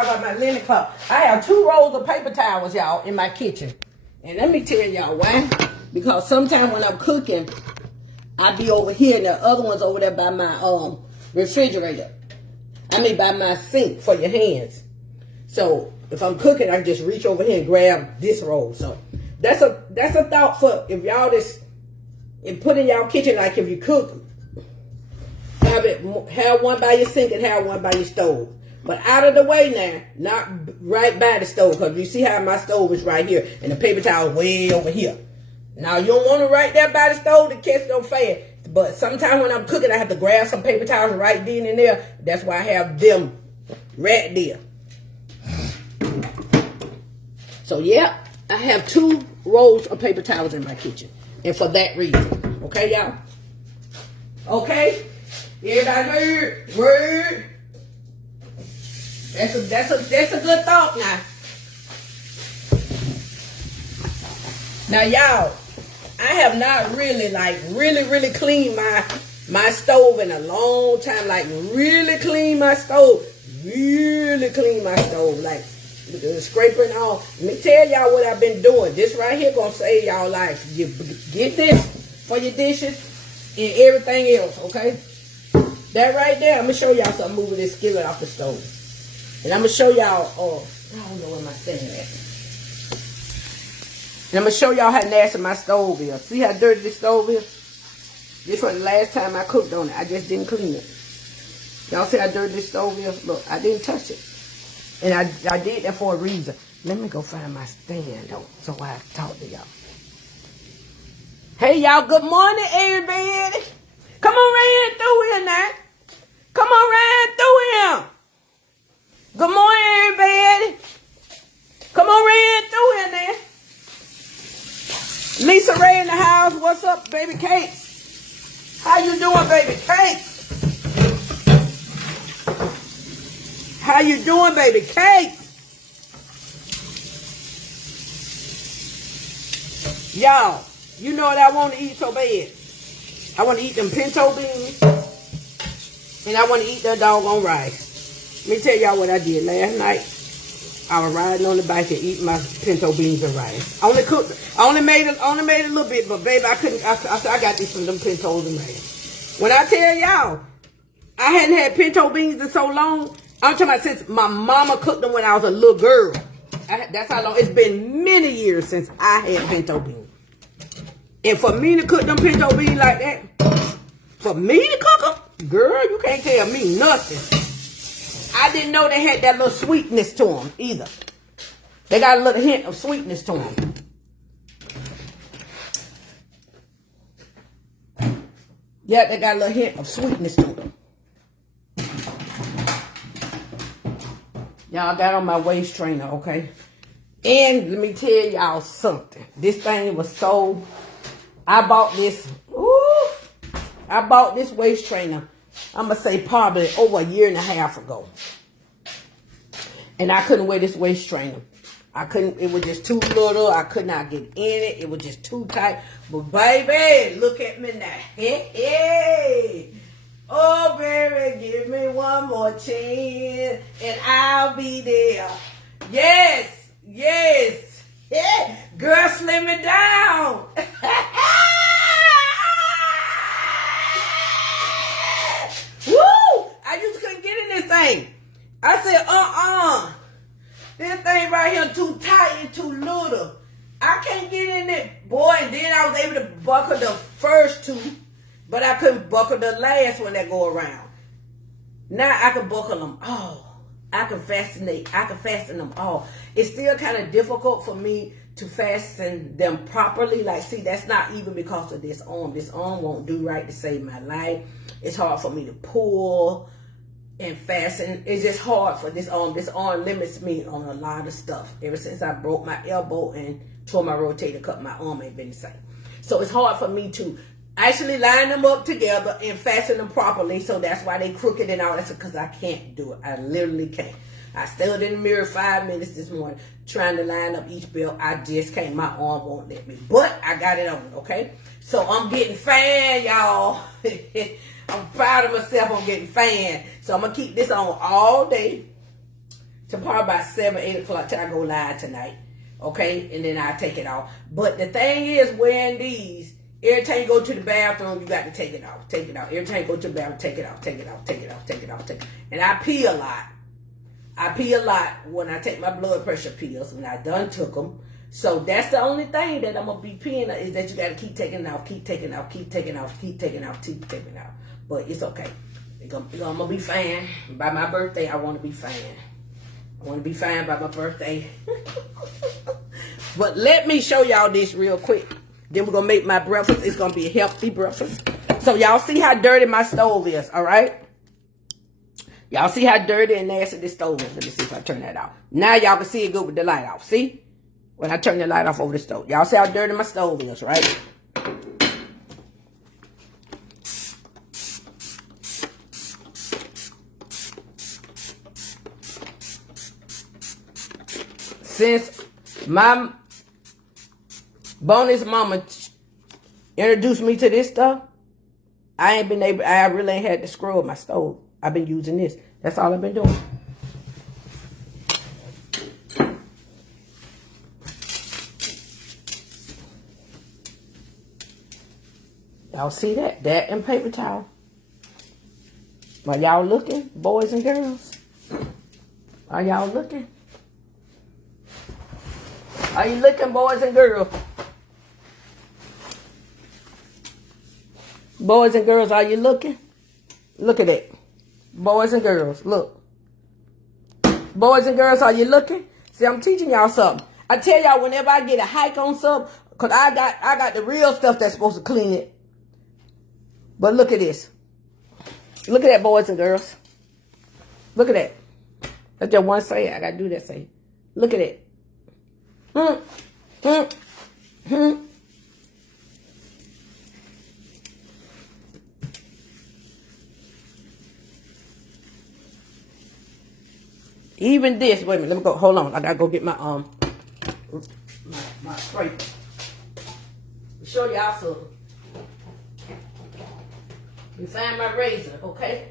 towels out my linen closet. I have 2 rolls of paper towels, y'all, in my kitchen. And let me tell y'all why. Because sometimes when I'm cooking, I be over here and the other one's over there by my refrigerator. I mean by my sink for your hands. So if I'm cooking, I can just reach over here and grab this roll. So that's a thought for if y'all just and put in y'all kitchen, like if you cook, have one by your sink and have one by your stove. But out of the way now, not right by the stove, because you see how my stove is right here and the paper towel is way over here. Now you don't want to right there by the stove to catch no fan. But sometimes when I'm cooking, I have to grab some paper towels right then and there. That's why I have them right there. So yeah, I have 2 rolls of paper towels in my kitchen. And for that reason. Okay, y'all? Okay? Everybody heard? Word? That's a good thought now. Now, y'all, I have not really cleaned my stove in a long time. Like, really clean my stove. Like, scraping off. Let me tell y'all what I've been doing. This right here gonna save y'all life. You get this for your dishes and everything else, okay? That right there, I'm gonna show y'all something moving this skillet off the stove. And I'm gonna show y'all, I don't know where my thing at. And I'm gonna show y'all how nasty my stove is. See how dirty this stove is? This was the last time I cooked on it. I just didn't clean it. Y'all see how dirty this stove is? Look, I didn't touch it. And I did that for a reason. Let me go find my stand, though, so I can talk to y'all. Hey, y'all, good morning, everybody. Come on right through here now. Come on right through here. Good morning, everybody. Come on right through here now. Lisa Ray in the house. What's up, baby Kate? How you doing, baby Kate? How you doing, baby Kate? Y'all, you know what I want to eat so bad? I want to eat them pinto beans. And I want to eat that doggone rice. Let me tell y'all what I did last night. I was riding on the bike and eating my pinto beans and rice. I only made a little bit, but baby, I couldn't. I said I got these from them pintos and rice. When I tell y'all, I hadn't had pinto beans in so long. I'm talking about since my mama cooked them when I was a little girl. That's how long. It's been many years since I had pinto beans. And for me to cook them pinto beans like that, for me to cook them, girl, you can't tell me nothing. I didn't know they had that little sweetness to them either. They got a little hint of sweetness to them. Yeah, they got a little hint of sweetness to them. Y'all got on my waist trainer, okay? And let me tell y'all something. This thing was so... I bought this... Ooh, I bought this waist trainer, I'm going to say probably over a year and a half ago. And I couldn't wear this waist trainer. I couldn't... It was just too little. I could not get in it. It was just too tight. But baby, look at me now. Hey! Oh, baby, give me one more chance, and I'll be there. Yes, yes. Yeah. Girl, slim it down. Woo! I just couldn't get in this thing. I said, this thing right here too tight and too little. I can't get in it. Boy, and then I was able to buckle the first 2. But I couldn't buckle the last one that go around. Now I can buckle them all. I can fasten them all. It's still kind of difficult for me to fasten them properly. Like, see, that's not even because of this arm. This arm won't do right to save my life. It's hard for me to pull and fasten. It's just hard for this arm. This arm limits me on a lot of stuff. Ever since I broke my elbow and tore my rotator cuff, my arm ain't been the same. So it's hard for me to actually line them up together and fasten them properly. So that's why they crooked and all that, because I can't do it. I literally can't. I stood in the mirror 5 minutes this morning trying to line up each belt. I just can't. My arm won't let me. But I got it on, okay? So I'm getting fan, y'all. I'm proud of myself. I'm getting fan. So I'm going to keep this on all day to probably about 7, 8 o'clock till I go live tonight. Okay, and then I take it off. But the thing is, wearing these, every time you go to the bathroom, you got to take it off. Take it off. Every time you go to the bathroom, take it off. Take it off. Take it off. Take it off. Take it off. And I pee a lot. I pee a lot when I take my blood pressure pills, and I done took them. So that's the only thing that I'm gonna be peeing is that you got to keep taking it off, keep taking it off, keep taking it off, keep taking it off, keep taking it off. But it's okay. I'm gonna be fine. By my birthday, I want to be fine. I want to be fine by my birthday. But let me show y'all this real quick. Then we're going to make my breakfast. It's going to be a healthy breakfast. So y'all see how dirty my stove is, all right? Y'all see how dirty and nasty this stove is. Let me see if I turn that off. Now y'all can see it good with the light off. See? When I turn the light off over the stove. Y'all see how dirty my stove is, right? Since my bonus mama introduced me to this stuff, I really ain't had to screw up my stove. I've been using this. That's all I've been doing. Y'all see that? That and paper towel. Are y'all looking, boys and girls? Are y'all looking? Are you looking, boys and girls? Boys and girls, are you looking? Look at it. Boys and girls, look. Boys and girls, are you looking? See, I'm teaching y'all something. I tell y'all whenever I get a hike on something, because I got the real stuff that's supposed to clean it. But look at this. Look at that, boys and girls. Look at that. That's just one say. I got to do that say. Look at it. Even this, wait a minute, let me go, hold on. I gotta go get my scraper. Show y'all something. You find my razor, okay?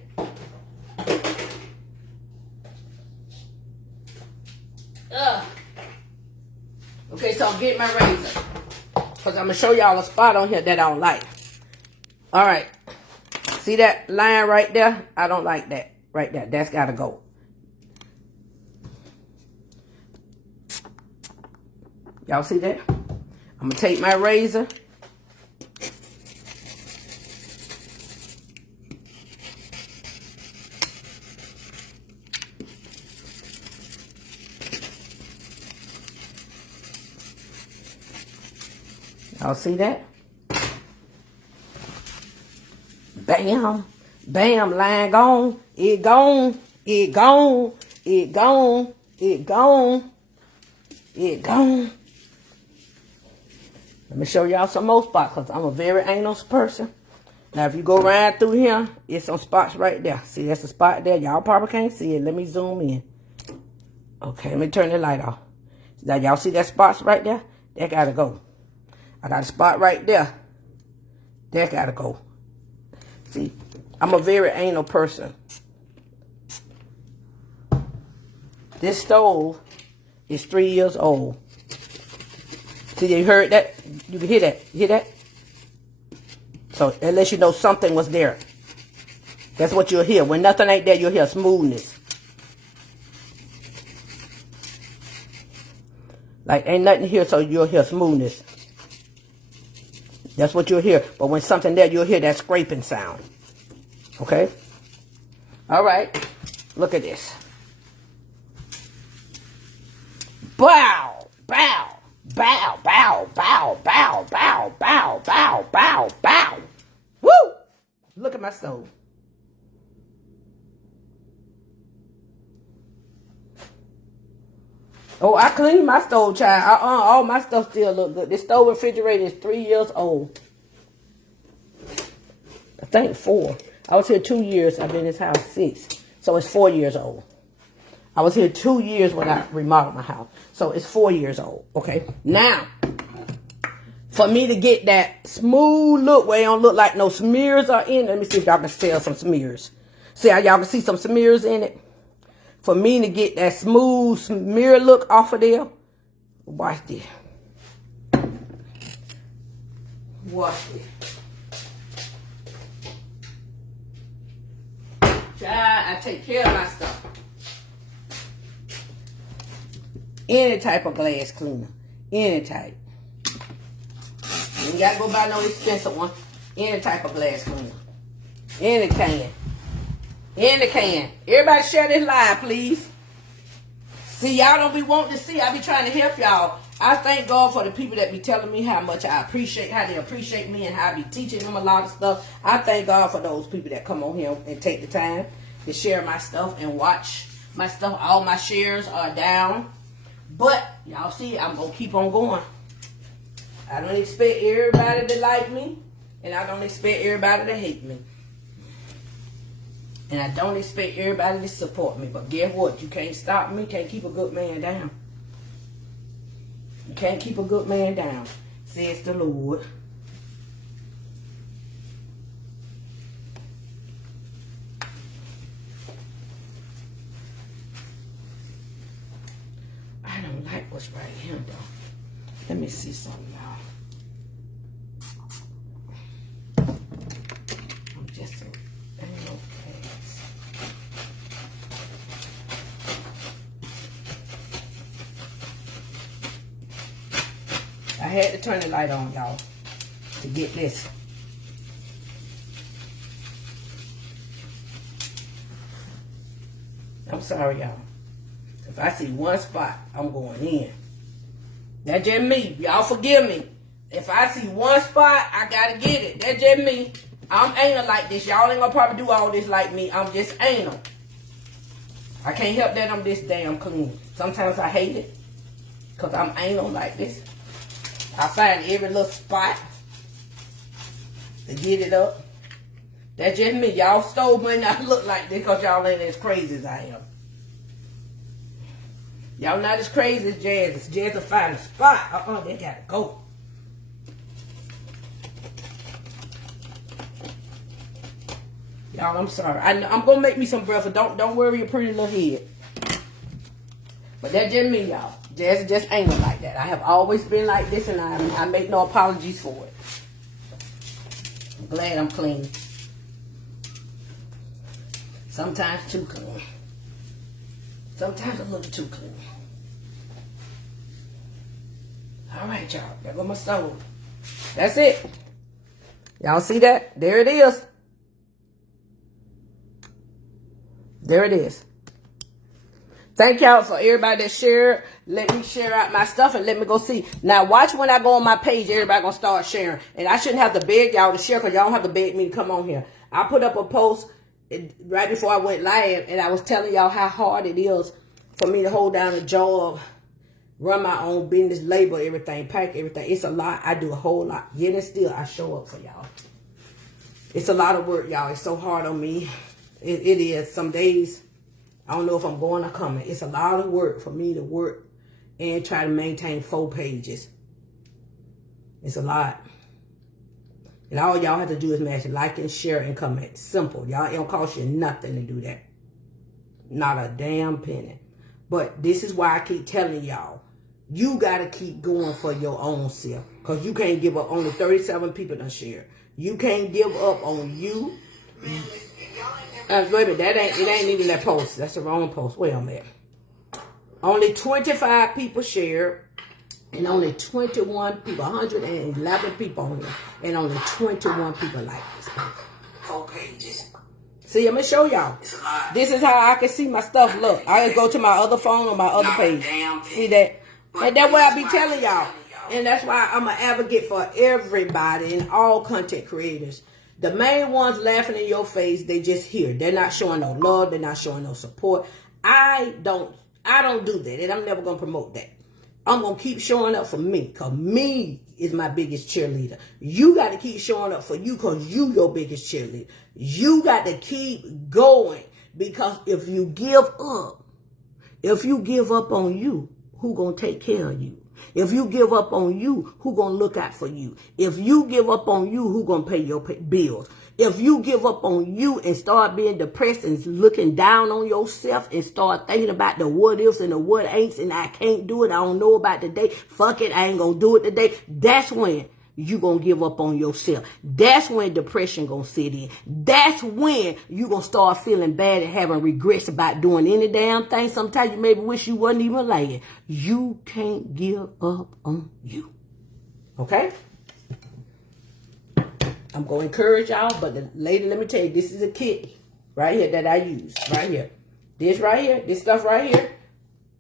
Okay, so I'm getting my razor. Because I'm going to show y'all a spot on here that I don't like. Alright. See that line right there? I don't like that. Right there. That's got to go. Y'all see that? I'm going to take my razor. Y'all see that? Bam. Bam. Line gone. It gone. It gone. It gone. It gone. It gone. Let me show y'all some more spots because I'm a very anal person. Now, if you go right through here, it's some spots right there. See, that's the spot there. Y'all probably can't see it. Let me zoom in. Okay, let me turn the light off. Now, y'all see that spots right there? That got to go. I got a spot right there. That got to go. See, I'm a very anal person. This stove is 3 years old. See, you heard that? You can hear that. You hear that? So, unless you know something was there. That's what you'll hear. When nothing ain't there, you'll hear smoothness. Like, ain't nothing here, so you'll hear smoothness. That's what you'll hear. But when something there, you'll hear that scraping sound. Okay? All right. Look at this. Bow, bow, bow, bow, bow, bow, bow, bow, bow, bow, bow. Woo! Look at my stove. Oh, I cleaned my stove, child. All my stuff still look good. This stove refrigerator is 3 years old. I think 4. I was here 2 years. I've been in this house 6. So it's 4 years old. I was here 2 years when I remodeled my house. So it's 4 years old. Okay. Now, for me to get that smooth look where it don't look like no smears are in it. Let me see if y'all can tell some smears. See how y'all can see some smears in it? for me to get that smooth smear look off of there. Watch this. Watch this. Child, I take care of my stuff. Any type of glass cleaner. Any type. You ain't gotta go buy no expensive one. Any type of glass cleaner. Any can. Any can. Everybody share this live, please. See, y'all don't be wanting to see. I be trying to help y'all. I thank God for the people that be telling me how much I appreciate, how they appreciate me, and how I be teaching them a lot of stuff. I thank God for those people that come on here and take the time to share my stuff and watch my stuff. All my shares are down. But, y'all see, I'm going to keep on going. I don't expect everybody to like me, and I don't expect everybody to hate me. And I don't expect everybody to support me. But guess what? You can't stop me. Can't keep a good man down. You can't keep a good man down, says the Lord. I don't like what's right here, though. Let me see something, y'all. I'm just so okay. I had to turn the light on, y'all, to get this. I'm sorry, y'all. If I see one spot, I'm going in. That's just me. Y'all forgive me. If I see one spot, I gotta get it. That's just me. I'm anal like this. Y'all ain't gonna probably do all this like me. I'm just anal. I can't help that I'm this damn clean. Sometimes I hate it because I'm anal like this. I find every little spot to get it up. That's just me. Y'all stole may not look like this because y'all ain't as crazy as I am. Y'all not as crazy as Jazz. Jazz will find a spot. They gotta go. Y'all, I'm sorry. I'm gonna make me some breakfast. Don't worry your pretty little head. But that's just me, y'all. Jazz just ain't like that. I have always been like this, and I make no apologies for it. I'm glad I'm clean. Sometimes too clean. Sometimes a little too clean. All right, y'all. There go my stove. That's it. Y'all see that? There it is. There it is. Thank y'all for everybody that shared. Let me share out my stuff and let me go see. Now watch when I go on my page, everybody gonna start sharing. And I shouldn't have to beg y'all to share because y'all don't have to beg me to come on here. I put up a post right before I went live and I was telling y'all how hard it is for me to hold down a job, run my own business, label everything, pack everything. It's a lot. I do a whole lot. Yet and still I show up for y'all. It's a lot of work, y'all. It's so hard on me. It is. Some days I don't know if I'm going or coming. It's a lot of work for me to work and try to maintain 4 pages. It's a lot. And all y'all have to do is match like and share and comment. Simple. Y'all, it don't cost you nothing to do that. Not a damn penny. But this is why I keep telling y'all, you got to keep going for your own self. Because you can't give up. Only 37 people done share. You can't give up on you. Wait a minute, it ain't even that post. That's the wrong post. Wait a minute. Only 25 people shared, and only 21 people, 111 people on here, and only 21 people like this post. 4 pages. See, I'm gonna show y'all. This is how I can see my stuff. Look, I just go to my other phone on my other page. See that? And that's what I be telling y'all. And that's why I'm an advocate for everybody and all content creators. The main ones laughing in your face, they just here. They're not showing no love. They're not showing no support. I don't do that, and I'm never gonna promote that. I'm gonna keep showing up for me, cause me is my biggest cheerleader. You got to keep showing up for you, cause you your biggest cheerleader. You got to keep going, because if you give up on you, who gonna take care of you? If you give up on you, who gonna look out for you? If you give up on you, who gonna pay your bills? If you give up on you and start being depressed and looking down on yourself and start thinking about the what ifs and the what ain'ts and I can't do it, I don't know about today, fuck it, I ain't gonna do it today, that's when you gonna give up on yourself. That's when depression gonna sit in. That's when you gonna start feeling bad and having regrets about doing any damn thing. Sometimes you maybe wish you wasn't even laying. You can't give up on you. Okay? I'm gonna encourage y'all, but lady, let me tell you, this is a kit right here that I use. Right here. This right here, this stuff right here.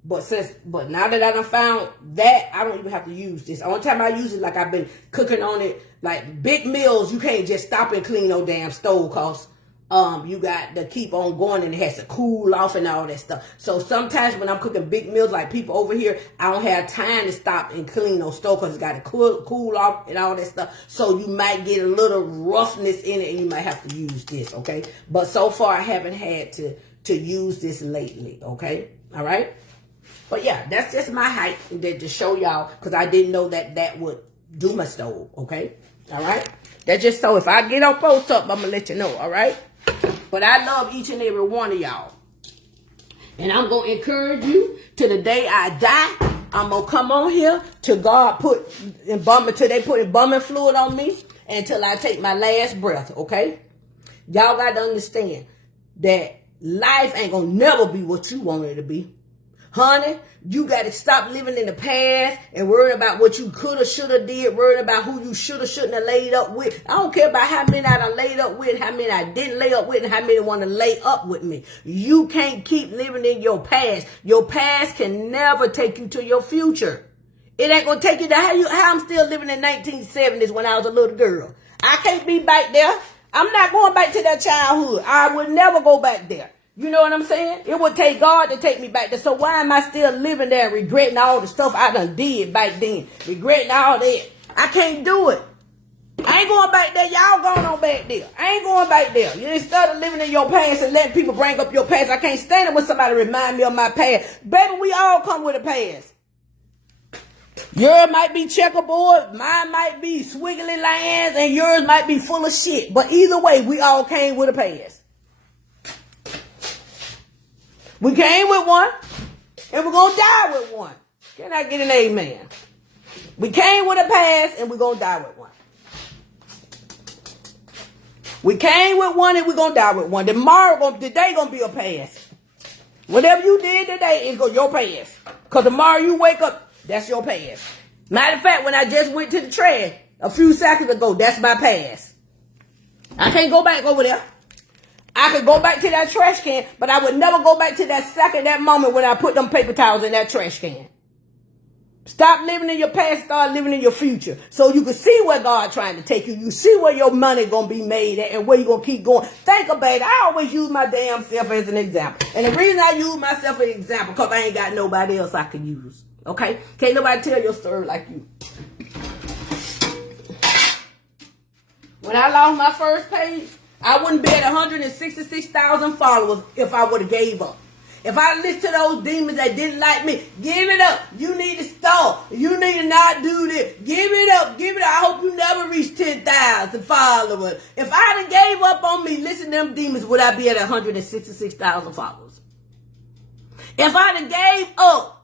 But now that I done found that, I don't even have to use this. The only time I use it, like I've been cooking on it, like big meals, you can't just stop and clean no damn stove, cause you got to keep on going and it has to cool off and all that stuff. So sometimes when I'm cooking big meals, like people over here, I don't have time to stop and clean no stove because it's got to cool off and all that stuff. So you might get a little roughness in it and you might have to use this, okay? But so far I haven't had to use this lately, okay? All right? But yeah, that's just my height to show y'all, because I didn't know that would do my stove, okay? All right? That's just so if I get on post up, I'm going to let you know, all right? But I love each and every one of y'all. And I'm going to encourage you to the day I die. I'm going to come on here till God till they put embalming fluid on me until I take my last breath, okay? Y'all got to understand that life ain't going to never be what you want it to be. Honey, you got to stop living in the past and worrying about what you could have, should have did, worrying about who you should have, shouldn't have laid up with. I don't care about how many I done laid up with, how many I didn't lay up with, and how many want to lay up with me. You can't keep living in your past. Your past can never take you to your future. It ain't going to take you to how I'm still living in 1970s when I was a little girl. I can't be back there. I'm not going back to that childhood. I would never go back there. You know what I'm saying? It would take God to take me back there. So why am I still living there and regretting all the stuff I done did back then? Regretting all that. I can't do it. I ain't going back there. Y'all going on back there. I ain't going back there. You instead of living in your past and letting people bring up your past. I can't stand it when somebody remind me of my past. Baby, we all come with a past. Yours might be checkerboard, mine might be swiggly lines, and yours might be full of shit. But either way, we all came with a past. We came with one, and we're going to die with one. Can I get an amen? We came with a past, and we're going to die with one. We came with one, and we're going to die with one. Today going to be a past. Whatever you did today is your past. Because tomorrow you wake up, that's your past. Matter of fact, when I just went to the trash a few seconds ago, that's my past. I can't go back over there. I could go back to that trash can, but I would never go back to that moment when I put them paper towels in that trash can. Stop living in your past, start living in your future. So you can see where God trying to take you. You see where your money going to be made at and where you going to keep going. Think about it. I always use my damn self as an example. And the reason I use myself as an example, because I ain't got nobody else I can use. Okay? Can't nobody tell your story like you. When I lost my first page, I wouldn't be at 166,000 followers if I would have gave up. If I listened to those demons that didn't like me, give it up. You need to stop. You need to not do this. Give it up. Give it up. I hope you never reach 10,000 followers. If I done gave up on me, listen to them demons, would I be at 166,000 followers? If I done gave up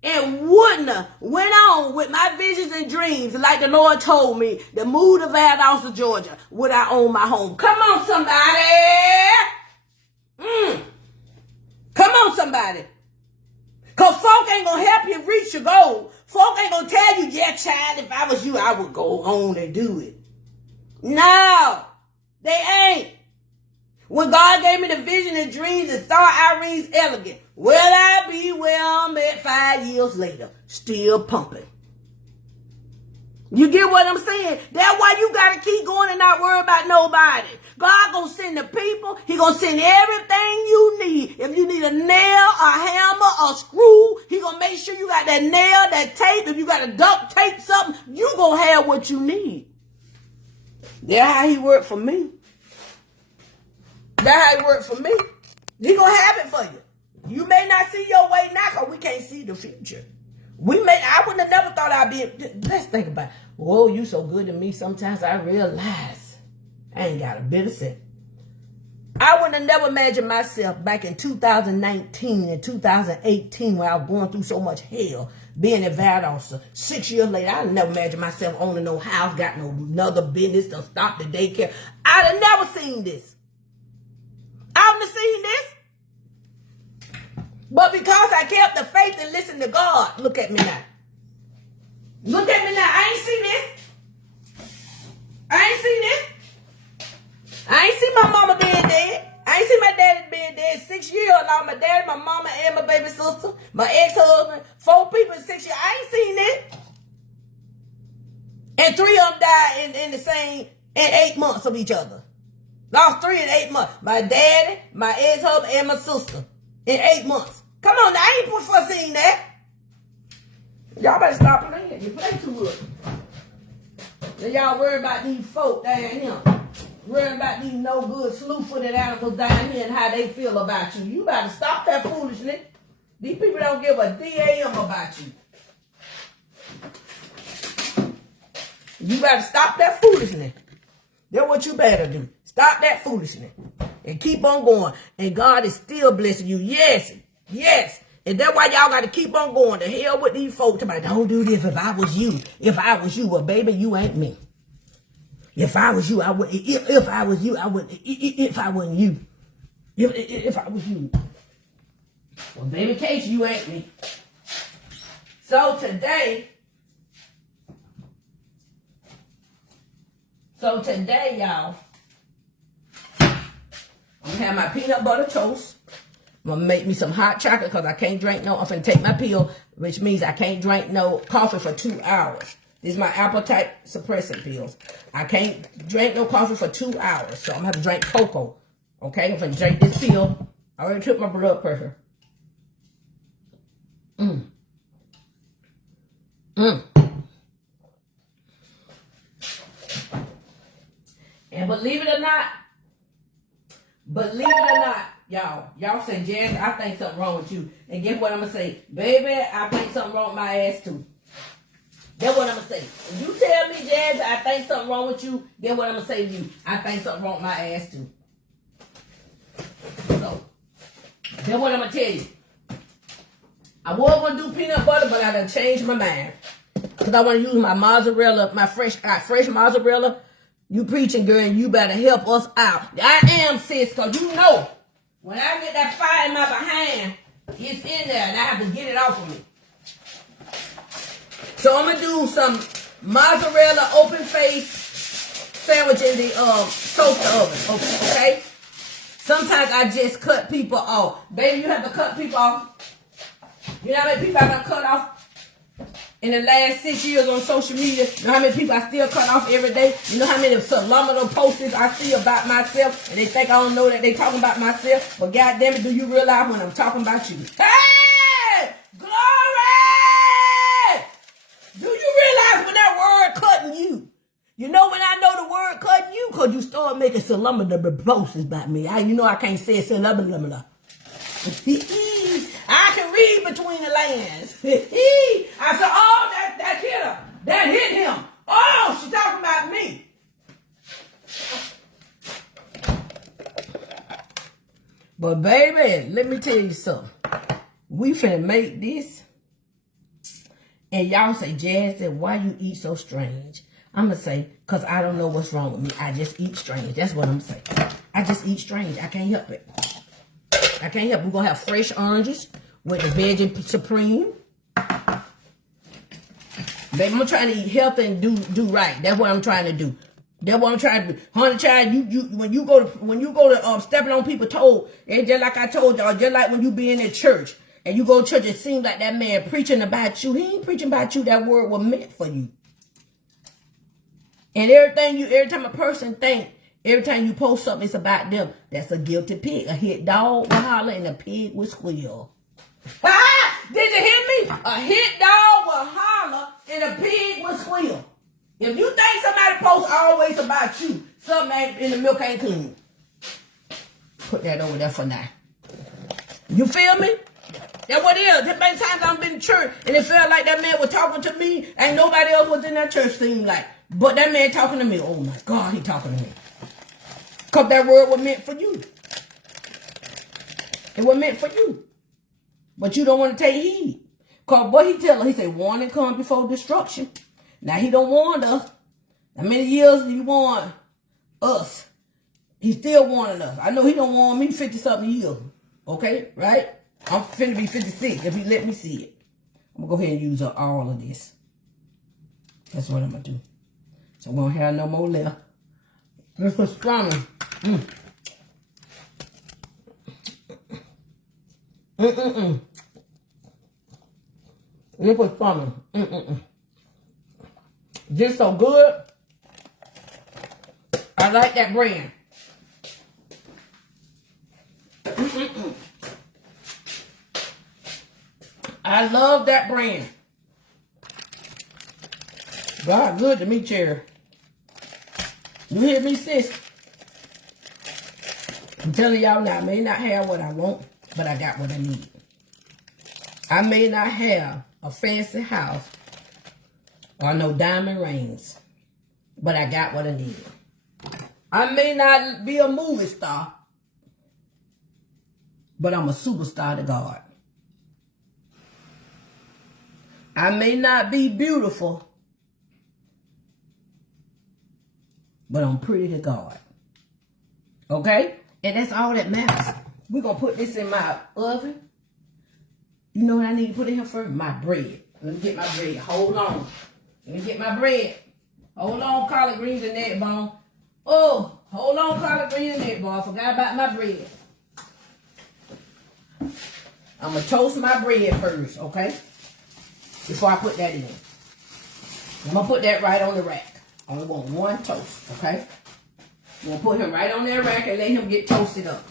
and wouldn't have went on with my visions and dreams like the Lord told me to move to Valdosta, Georgia, would I own my home? Come on, somebody. Come on, somebody. Because folk ain't going to help you reach your goal. Folk ain't going to tell you, yeah, child, if I was you, I would go on and do it. No, they ain't. When God gave me the vision and dreams and saw Irene's elegant, will I be where I'm at 5 years later? Still pumping. You get what I'm saying? That's why you got to keep going and not worry about nobody. God going to send the people. He going to send everything you need. If you need a nail, a hammer, a screw, he going to make sure you got that nail, that tape. If you got to duct tape something, you going to have what you need. That's how he worked for me. That's how it worked for me. He going to have it for you. You may not see your way now because we can't see the future. I wouldn't have never thought I'd be. Let's think about it. Whoa, you so good to me. Sometimes I realize I ain't got a bit of sense. I would have never imagined myself back in 2019 and 2018 when I was going through so much hell, being a vat officer. 6 years later, I never imagined myself owning no house, got no another business to stop the daycare. I'd have never seen this. I wouldn't have seen this. But because I kept the faith and listened to God, look at me now. Look at me now. I ain't seen this. I ain't seen this. I ain't see my mama being dead. I ain't see my daddy being dead. 6 years. I lost my daddy, my mama, and my baby sister, my ex-husband. 4 people in 6 years. I ain't seen that. And 3 of them died in the same, in 8 months of each other. Lost 3 in 8 months. My daddy, my ex-husband, and my sister in 8 months. Come on, now, I ain't foreseen that. Y'all better stop playing. You play too much. Then y'all worry about these folk down here. Worrying about these no good slew-footed animals down here and how they feel about you. You better stop that foolishness. These people don't give a damn about you. You better stop that foolishness. That's what you better do. Stop that foolishness. And keep on going. And God is still blessing you. Yes. Yes. And that's why y'all got to keep on going. To hell with these folks. Don't do this if I was you. If I was you. Well, baby, you ain't me. If I was you, I would. If I was you, I would. If I wasn't you, if I was you. Well, baby, case you ain't me. So today, y'all, I'm gonna have my peanut butter toast. I'm gonna make me some hot chocolate because I can't drink no. I'm gonna take my pill, which means I can't drink no coffee for 2 hours. These are my appetite suppressant pills. I can't drink no coffee for 2 hours, so I'm going to have to drink cocoa. Okay, I'm going to drink this pill. I already took my blood pressure. And believe it or not, y'all say, Jazz, I think something wrong with you. And guess what I'm going to say? Baby, I think something wrong with my ass too. That's what I'm going to say. If you tell me, Jazz, I think something wrong with you, then what I'm going to say to you, I think something wrong with my ass too. So, that's what I'm going to tell you. I was going to do peanut butter, but I done changed my mind. Because I want to use my mozzarella, my fresh mozzarella. You preaching, girl, and you better help us out. I am, sis, because you know, when I get that fire in my behind, it's in there, and I have to get it off of me. So I'm gonna do some mozzarella open face sandwich in the toaster oven. Okay? Sometimes I just cut people off. Baby, you have to cut people off. You know how many people I done cut off in the last 6 years on social media? You know how many people I still cut off every day? You know how many subliminal posts I see about myself and they think I don't know that they talking about myself? But goddamn it, do you realize when I'm talking about you? Hey! Glory! Do you realize when that word cutting you? You know when I know the word cutting you? Because you start making subliminal posts about me. You know I can't say subliminal. I can read between the lines. I said, oh, that hit her. That hit him. Oh, she's talking about me. But baby, let me tell you something. We finna make this. And y'all say, Jazz, why you eat so strange? I'm going to say, because I don't know what's wrong with me. I just eat strange. That's what I'm saying. I just eat strange. I can't help it. I can't help it. We're going to have fresh oranges with the Veggie Supreme. Baby, I'm trying to eat healthy and do right. That's what I'm trying to do. That's what I'm trying to do. Honey child, when you go to stepping on people's toes, it's just like I told y'all, just like when you be in the church and you go to church, it seems like that man preaching about you. He ain't preaching about you. That word was meant for you. And every time a person think, every time you post something, it's about them. That's a guilty pig. A hit dog will holler and a pig will squeal. Ah! Did you hear me? A hit dog will holler and a pig will squeal. If you think somebody posts always about you, something in the milk ain't clean. Put that over there for now. You feel me? That's what it is. That many times I've been in church and it felt like that man was talking to me and nobody else was in that church seemed like. But that man talking to me. Oh my God, he talking to me. Because that word was meant for you. It was meant for you. But you don't want to take heed. Because what he tell her, he said, warning comes before destruction. Now he don't warn us. How many years do you warn us? He still warning us. I know he don't warn me 50-something years. Okay, right? I'm finna be 56 if he let me see it. I'm going to go ahead and use up all of this. That's what I'm going to do. So we don't have no more left. This was strong. This was strong. This so good. I like that brand. I love that brand. God, good to me, Cherry. You hear me, sis? I'm telling y'all now, I may not have what I want, but I got what I need. I may not have a fancy house or no diamond rings, but I got what I need. I may not be a movie star, but I'm a superstar to God. I may not be beautiful, but I'm pretty to God. Okay? And that's all that matters. We're going to put this in my oven. You know what I need to put in here first? My bread. Let me get my bread. Hold on. Let me get my bread. Hold on, collard greens and egg bone. Oh, hold on, collard greens and egg bone. I forgot about my bread. I'm going to toast my bread first, okay? Before I put that in. I'm going to put that right on the rack. I only want one toast, okay? I'm going to put him right on that rack and let him get toasted up.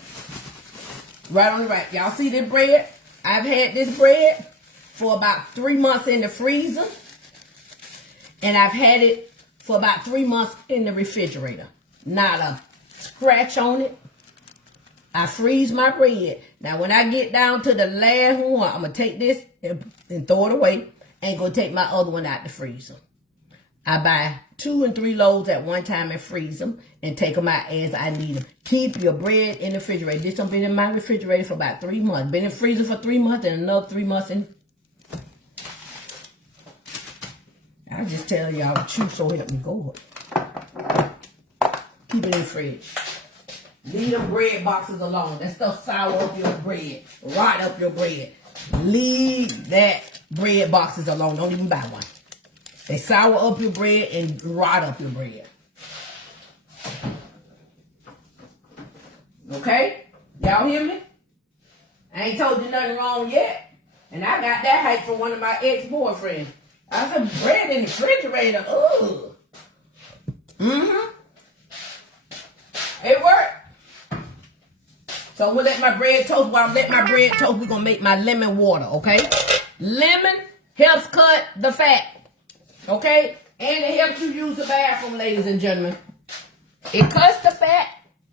Right on the rack. Y'all see this bread? I've had this bread for about 3 months in the freezer. And I've had it for about 3 months in the refrigerator. Not a scratch on it. I freeze my bread. Now, when I get down to the last one, I'm going to take this and throw it away. And going to take my other one out the freezer. I buy 2 and 3 loaves at one time and freeze them and take them out as I need them. Keep your bread in the refrigerator. This has been in my refrigerator for about 3 months. Been in the freezer for 3 months and another 3 months in. I just tell y'all the truth, so help me God. Keep it in the fridge. Leave them bread boxes alone. That stuff sour up your bread. Rot up your bread. Leave that bread boxes alone. Don't even buy one. They sour up your bread and rot up your bread. Okay? Y'all hear me? I ain't told you nothing wrong yet. And I got that hype from one of my ex-boyfriends. I said, bread in the refrigerator. Ugh. It worked. So we'll let my bread toast. While I let my bread toast, we're going to make my lemon water, okay? Lemon helps cut the fat, okay? And it helps you use the bathroom, ladies and gentlemen. It cuts the fat.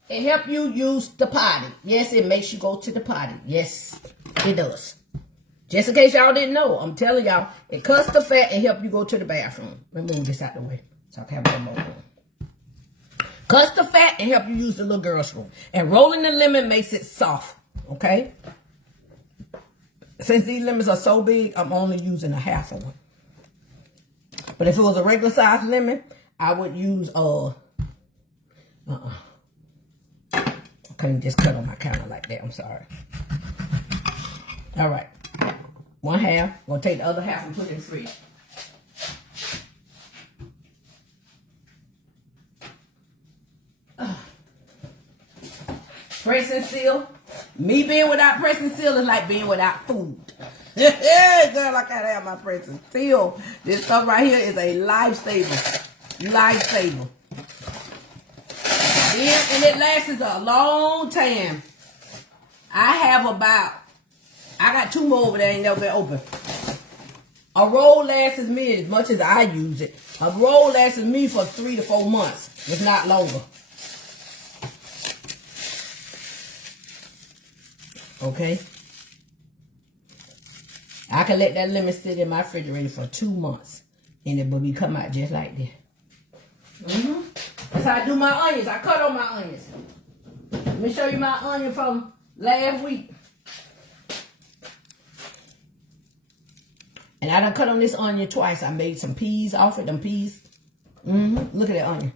It helps you use the potty. Yes, it makes you go to the potty. Yes, it does. Just in case y'all didn't know, I'm telling y'all, it cuts the fat and helps you go to the bathroom. Let me move this out the way so I can have one more room. Cuts the fat and help you use the little girl's room. And rolling the lemon makes it soft, okay? Since these lemons are so big, I'm only using a half of one. But if it was a regular size lemon, I would use, I couldn't just cut on my counter like that, I'm sorry. All right, 1/2. I'm gonna take the other half and put it in the fridge. Press and seal. Me being without press and seal is like being without food. Girl, I gotta have my press and seal. This stuff right here is a lifesaver. Lifesaver. Yeah, and it lasts a long time. I got 2 more over there ain't never been open. A roll lasts me as much as I use it. A roll lasts me for 3 to 4 months, if not longer. Okay? I can let that lemon sit in my refrigerator for 2 months. And it will be come out just like that. That's how I do my onions. I cut on my onions. Let me show you my onion from last week. And I done cut on this onion twice. I made some peas off it, them peas. Look at that onion.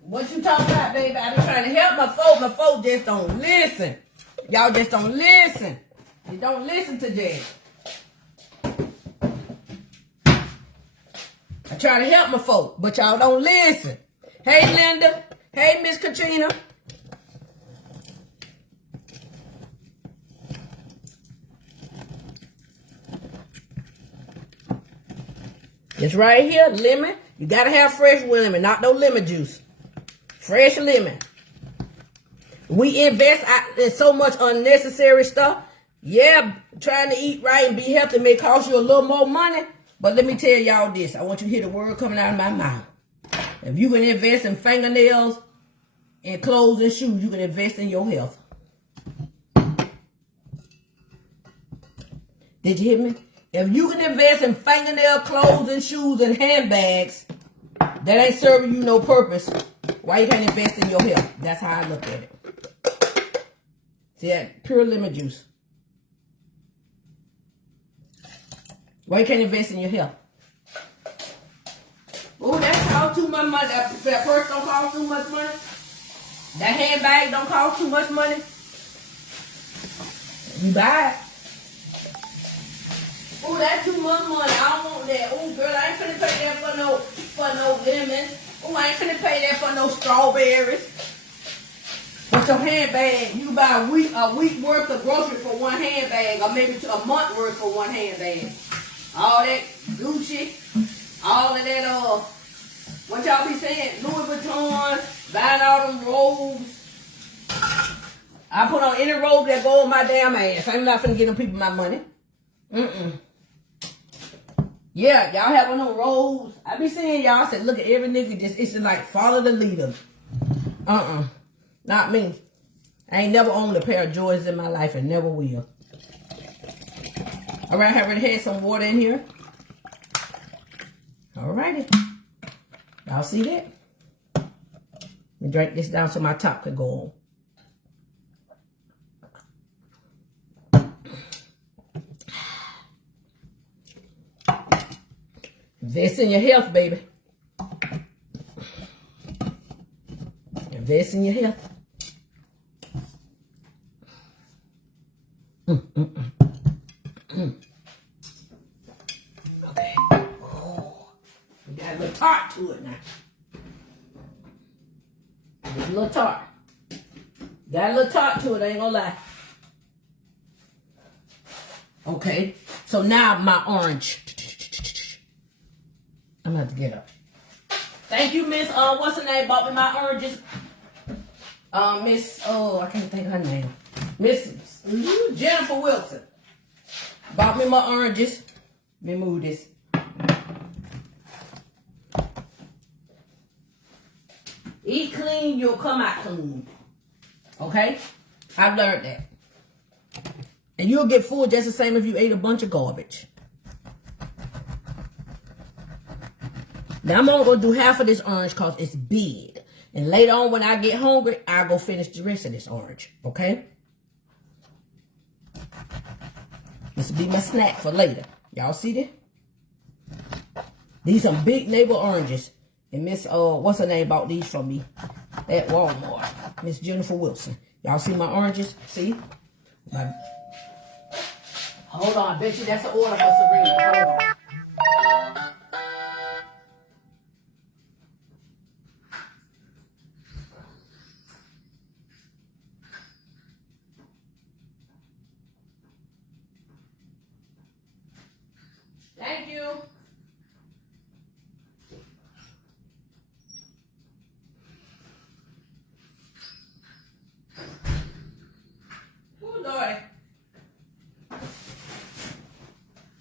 What you talking about, baby? I been trying to help my folk. My folk just don't listen. Y'all just don't listen. You don't listen to Jay. I try to help my folk, but y'all don't listen. Hey, Linda. Hey, Miss Katrina. It's right here, lemon. You gotta have fresh lemon, not no lemon juice. Fresh lemon. We invest in so much unnecessary stuff. Yeah, trying to eat right and be healthy may cost you a little more money. But let me tell y'all this. I want you to hear the word coming out of my mouth. If you can invest in fingernails and clothes and shoes, you can invest in your health. Did you hear me? If you can invest in fingernail, clothes, and shoes and handbags that ain't serving you no purpose, why you can't invest in your health? That's how I look at it. See that? Pure lemon juice. Why you can't invest in your health? Oh, that costs too much money. That purse don't cost too much money. That handbag don't cost too much money. You buy it. Oh, that's too much money. I don't want that. Oh, girl, I ain't finna pay that for no lemons. Oh, I ain't finna pay that for no strawberries. With your handbag, you can buy a week worth of groceries for one handbag, or maybe a month worth for one handbag. All that Gucci, all of that, what y'all be saying? Louis Vuitton, buying all them robes. I put on any robe that go on my damn ass. I'm not finna give them people my money. Yeah, y'all have one of them robes. I be seeing y'all say, look at every nigga just, it's just like, follow the leader. Not me. I ain't never owned a pair of Jordans in my life and never will. All right, I already had some water in here. All righty. Y'all see that? Let me drink this down so my top can go on. Invest in your health, baby. Invest in your health. Okay. Oh, we got a little tart to it now. Just a little tart. Got a little tart to it, I ain't gonna lie. Okay. So now my orange. I'm gonna have to get up. Thank you, Miss, what's her name? Bought me my oranges. Miss, I can't think her name. Miss Jennifer Wilson. Bought me my oranges. Let me move this. Eat clean, you'll come out clean. Okay? I've learned that. And you'll get full just the same if you ate a bunch of garbage. Now I'm only going to do half of this orange because it's big. And later on when I get hungry, I'll go finish the rest of this orange. Okay? This will be my snack for later. Y'all see that? These are big neighbor oranges. And Miss, what's her name, bought these from me at Walmart. Miss Jennifer Wilson. Y'all see my oranges? See? Hold on. I bet you that's an order for Serena. Hold on. Thank you. Oh, Lord.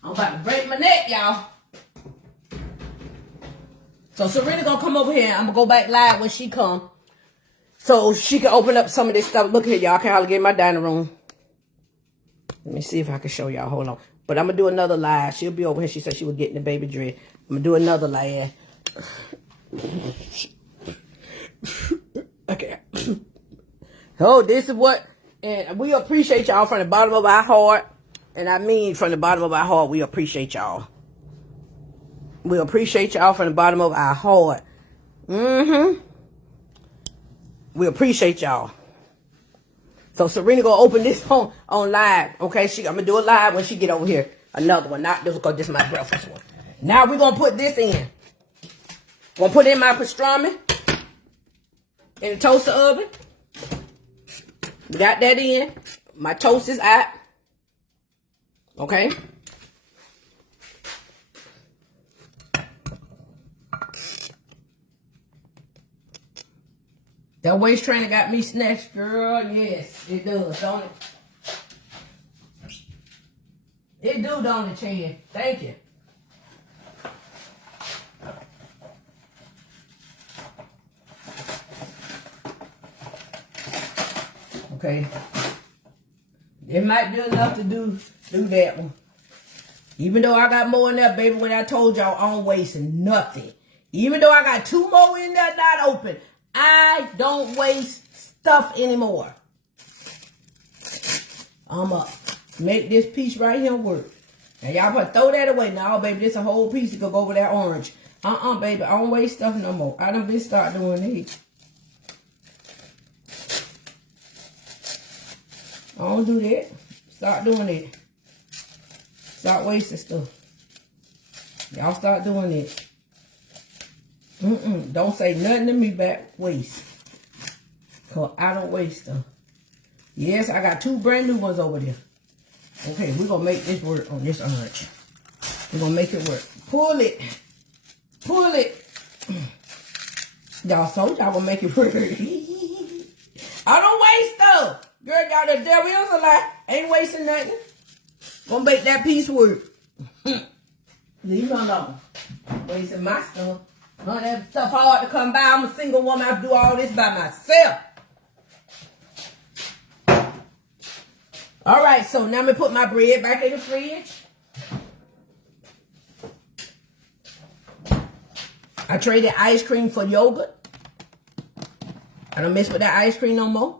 I'm about to break my neck, y'all. So Serena gonna come over here. I'm gonna go back live when she come. So she can open up some of this stuff. Look here, y'all. I can hardly get in my dining room. Let me see if I can show y'all. Hold on. But I'm going to do another live. She'll be over here. She said she was getting the baby dress. I'm going to do another live. Oh, this is what, and we appreciate y'all from the bottom of our heart. And I mean from the bottom of our heart, we appreciate y'all. We appreciate y'all from the bottom of our heart. We appreciate y'all. So Serena gonna open this on live. Okay, I'm gonna do a live when she get over here. Another one, not this because this is my breakfast one. Now we're gonna put this in. Gonna put in my pastrami in the toaster oven. Got that in. My toast is out. Okay. That waist trainer got me snatched, girl. Yes, it does, don't it? It do, don't it, Chad? Thank you. Okay. It might be enough to do that one. Even though I got more in there, baby, when I told y'all I don't waste nothing. Even though I got 2 more in there not open, I don't waste stuff anymore. I'ma make this piece right here work. Now y'all probably throw that away. No, baby, this a whole piece that could go over that orange. Baby, I don't waste stuff no more. I done been start doing it. I don't do that. Start doing it. Start wasting stuff. Y'all start doing it. Don't say nothing to me back waste. Because I don't waste stuff. Yes, I got 2 brand new ones over there. Okay, we're going to make this work on this orange. We're going to make it work. Pull it. Pull it. Y'all told y'all going to make it work. I don't waste stuff. Girl, y'all, the devil is a lie. Ain't wasting nothing. Gonna make that piece work. Leave me alone. Wasting my stuff. That stuff hard to come by. I'm a single woman. I have to do all this by myself. All right, so now I'm going to put my bread back in the fridge. I traded ice cream for yogurt. I don't mess with that ice cream no more.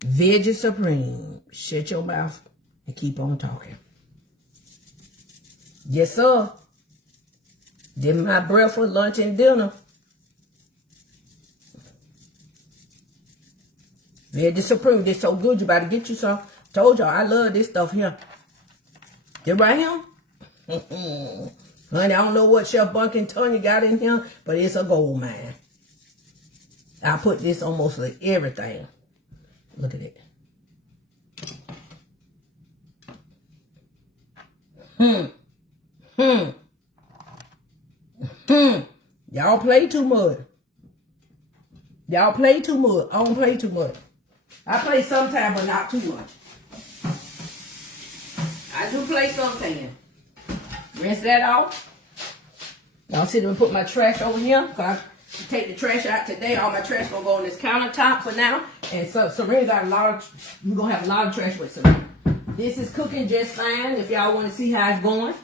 Veggie Supreme. Shut your mouth and keep on talking. Yes, sir. Did my breakfast, lunch, and dinner. Veggie Supreme. This so good, you better get you some. Told y'all, I love this stuff here. This right here? Honey, I don't know what Chef Bunkin Tanya got in here, but it's a gold mine. I put this on mostly everything. Look at it. Y'all play too much. Y'all play too much. I don't play too much. I play sometimes, but not too much. I do play sometimes. Rinse that off. Y'all see them put my trash over here. I take the trash out today. All my trash gonna go on this countertop for now. And so Serena got a lot of, we're gonna have a lot of trash with Serena. This is cooking just fine if y'all want to see how it's going.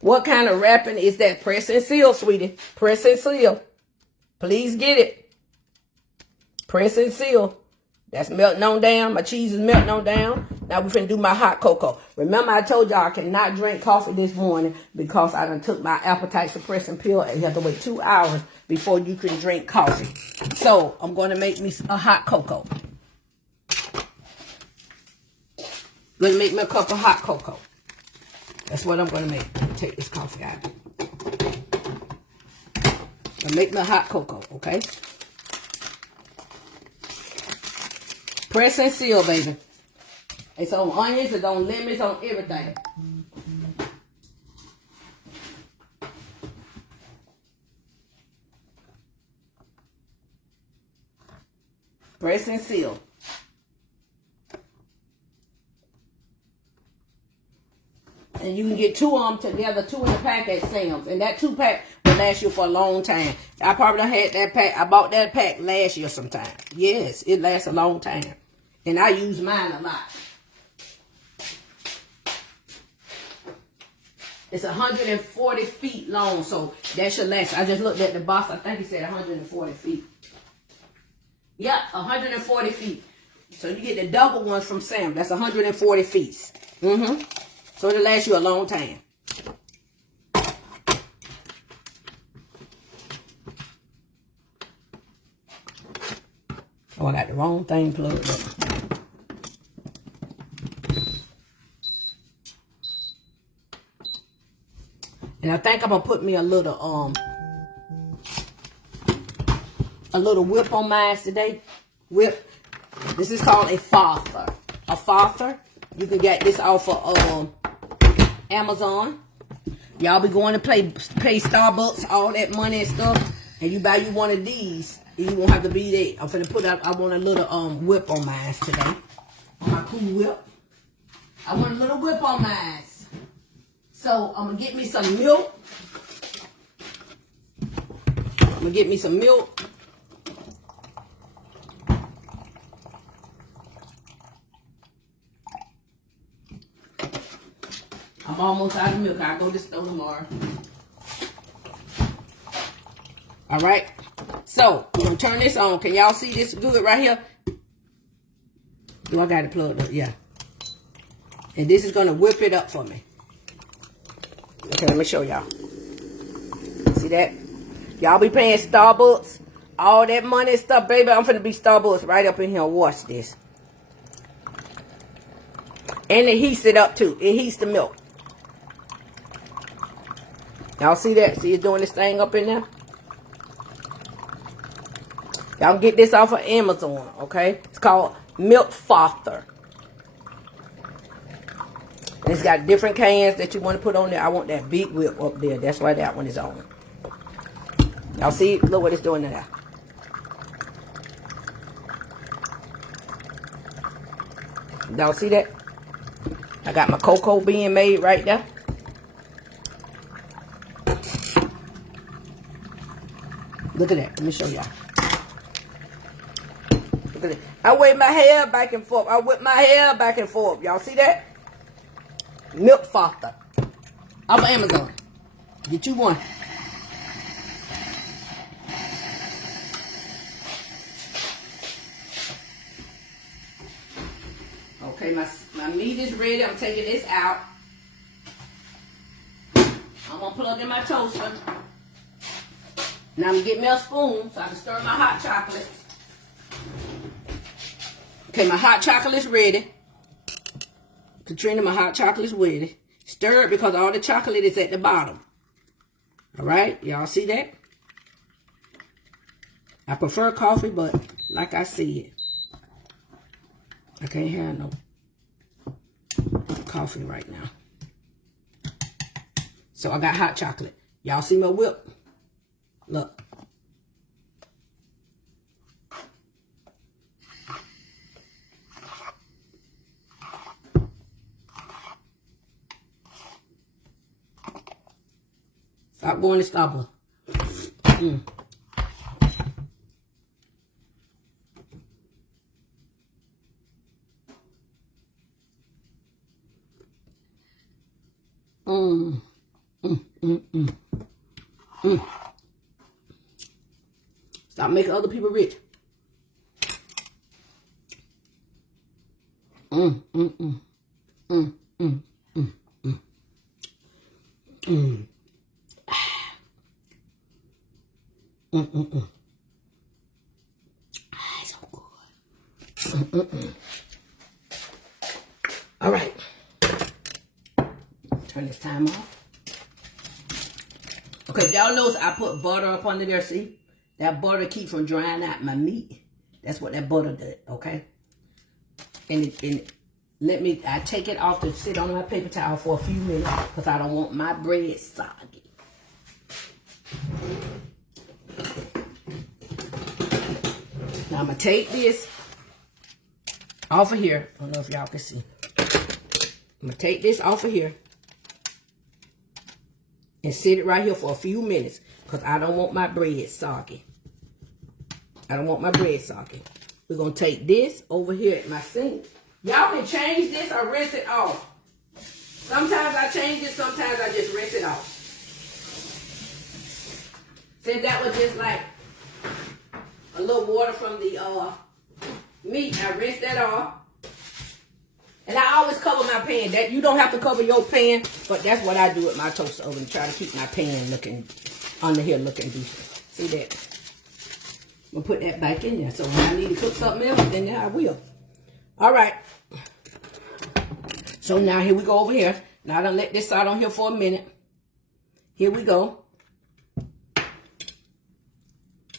What kind of wrapping is that? Press and seal, sweetie. Press and seal. Please get it. Press and seal. That's melting on down. My cheese is melting on down. Now we're finna do my hot cocoa. Remember I told y'all I cannot drink coffee this morning because I done took my appetite suppressing pill and you have to wait 2 hours before you can drink coffee. So I'm going to make me a hot cocoa. Going to make me a cup of hot cocoa. That's what I'm going to make. Take this coffee out. I'll make me a hot cocoa, okay? Press and seal, baby. It's on onions, it's on lemons, on everything. Press and seal. And you can get 2 of them together, 2 in a pack at Sam's. And that 2-pack will last you for a long time. I probably done had that pack. I bought that pack last year sometime. Yes, it lasts a long time. And I use mine a lot. It's 140 feet long, so that should last. I just looked at the box. I think he said 140 feet. Yep, 140 feet. So you get the double ones from Sam. That's 140 feet. So it'll last you a long time. Oh, I got the wrong thing plugged up. And I think I'm gonna put me a little whip on mine today. Whip. This is called a frother. A frother. You can get this off of Amazon. Y'all be going to pay Starbucks all that money and stuff, and you buy you one of these. You won't have to be there. I'm finna put out. I want a little whip on mine today. My cool whip. I want a little whip on mine. So I'm gonna get me some milk. I'm gonna get me some milk. I'm almost out of milk. I'll go to the store tomorrow. All right. So I'm gonna turn this on. Can y'all see this good right here? Do I got it plugged up? Yeah. And this is gonna whip it up for me. Okay, let me show y'all. See that? Y'all be paying Starbucks. All that money and stuff, baby. I'm finna be Starbucks right up in here and watch this. And it heats it up too. It heats the milk. Y'all see that? See it doing this thing up in there? Y'all get this off of Amazon, okay? It's called Milk Frother. And it's got different cans that you want to put on there. I want that big whip up there. That's why that one is on. Y'all see? Look what it's doing there. Y'all see that? I got my cocoa being made right there. Look at that. Let me show y'all. Look at it. I wave my hair back and forth. I whip my hair back and forth. Y'all see that? Milk frother. Off of Amazon. Get you one. Okay, my meat is ready. I'm taking this out. I'm going to plug in my toaster. Now I'm going to get me a spoon so I can stir my hot chocolate. Okay, my hot chocolate is ready. Katrina, my hot chocolate is ready. Stir it because all the chocolate is at the bottom. All right, y'all see that? I prefer coffee, but like I said, I can't have no coffee right now. So I got hot chocolate. Y'all see my whip? Look. Stop going to Starbucks. Stop making other people rich. So good. All right. Turn this time off. Okay, y'all notice I put butter up under there, see? That butter keeps from drying out my meat. That's what that butter did, okay? And I take it off to sit on my paper towel for a few minutes because I don't want my bread soggy. Now I'm going to take this off of here. I don't know if y'all can see. I'm going to take this off of here and sit it right here for a few minutes because I don't want my bread soggy. I don't want my bread soggy. We're going to take this over here at my sink. Y'all can change this or rinse it off. Sometimes I change it, sometimes I just rinse it off. Since that was just like a little water from the meat, I rinse that off. And I always cover my pan. That you don't have to cover your pan, but that's what I do with my toaster oven. Try to keep my pan looking under here looking decent. See that? I'm gonna put that back in there. So when I need to cook something else, then I will. All right. So now here we go over here. Now I done let this out on here for a minute. Here we go.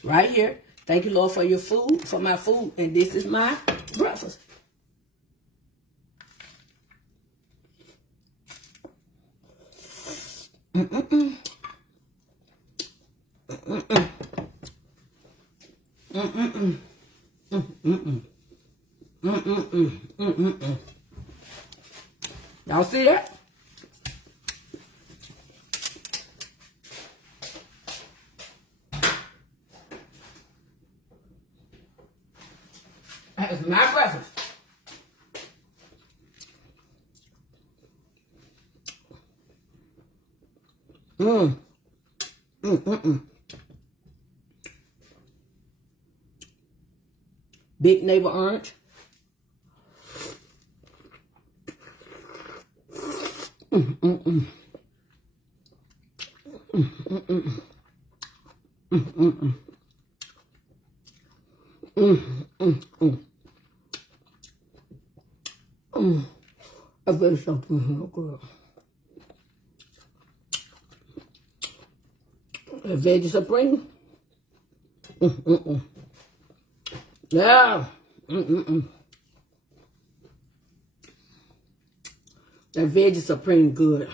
Right here. Thank you, Lord, for your food, for my food. And this is my breakfast. Mm-mm-mm. Mm-mm-mm. Mm-mm-mm. Mm-mm-mm. Mm-mm-mm. Mm-mm-mm. Y'all see that? That is my breakfast. Big Neighbor orange. I bet something real good. A veggie supreme. Yeah. That veggie supreme good.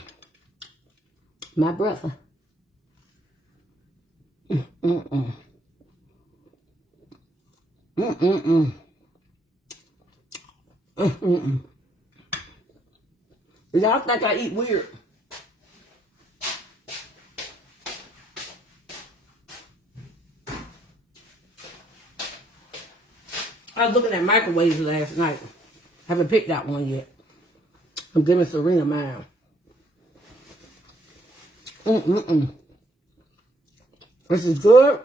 My brother. Y'all think I eat weird? I was looking at microwaves last night. Haven't picked out one yet. I'm giving Serena mine. This is good.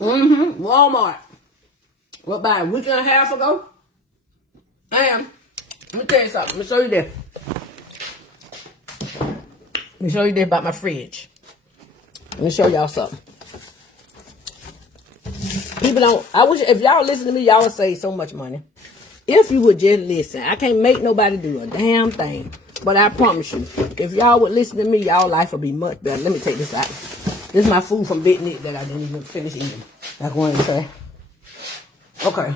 Walmart. What, about a week and a half ago? And let me tell you something. Let me show you this. Let me show you this about my fridge. Let me show y'all something. People don't, I wish, if y'all listen to me, y'all would save so much money. If you would just listen. I can't make nobody do a damn thing. But I promise you, if y'all would listen to me, y'all life would be much better. Let me take this out. This is my food from Big Nick that I didn't even finish eating. Like one to say. Okay.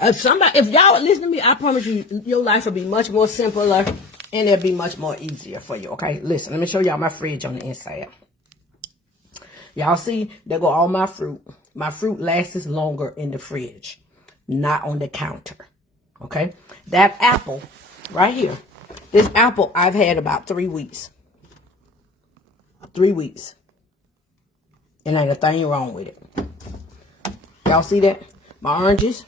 If y'all would listen to me, I promise you, your life will be much more simpler and it'll be much more easier for you. Okay, listen, let me show y'all my fridge on the inside. Y'all see, there go all my fruit. My fruit lasts longer in the fridge, not on the counter. Okay, that apple right here, this apple I've had about 3 weeks. 3 weeks. And ain't a thing wrong with it. Y'all see that? My oranges,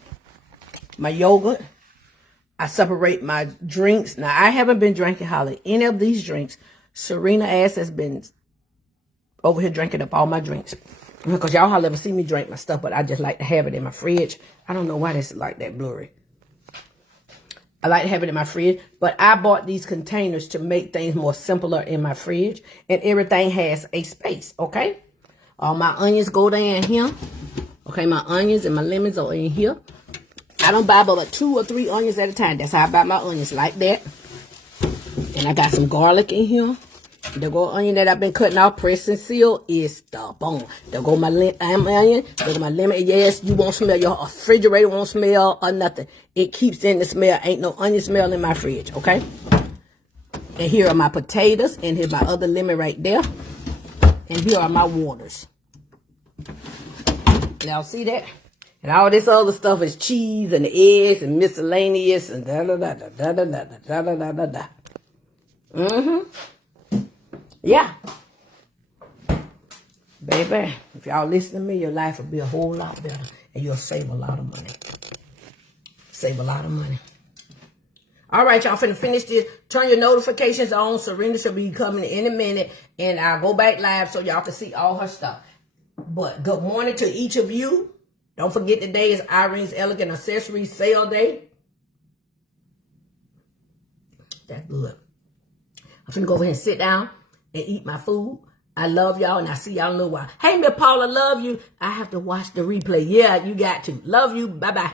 my yogurt. I separate my drinks. Now, I haven't been drinking hardly any of these drinks. Serena ass has been over here drinking up all my drinks. Because y'all hardly ever see me drink my stuff, but I just like to have it in my fridge. I don't know why this is like that blurry. I like to have it in my fridge, but I bought these containers to make things more simpler in my fridge, and everything has a space, okay? All my onions go down here. Okay, my onions and my lemons are in here. I don't buy but 2 or 3 onions at a time. That's how I buy my onions, like that. And I got some garlic in here. There go onion that I've been cutting off, press and seal, is the bone. There go my onion, there go my lemon. Yes, you won't smell, your refrigerator won't smell or nothing. It keeps in the smell. Ain't no onion smell in my fridge, okay? And here are my potatoes, and here's my other lemon right there. And here are my waters. Y'all see that? And all this other stuff is cheese and eggs and miscellaneous and da-da-da-da-da-da-da-da-da-da-da. Yeah. Baby, if y'all listen to me, your life will be a whole lot better. And you'll save a lot of money. Save a lot of money. All right, y'all finna finish this. Turn your notifications on. Serena should be coming in a minute. And I'll go back live so y'all can see all her stuff. But good morning to each of you. Don't forget today is Irene's Elegant Accessories Sale Day. That's good. I'm finna go over here and sit down and eat my food. I love y'all, and I'll see y'all in a little while. Hey, Miss Paula, love you. I have to watch the replay. Yeah, you got to. Love you. Bye-bye.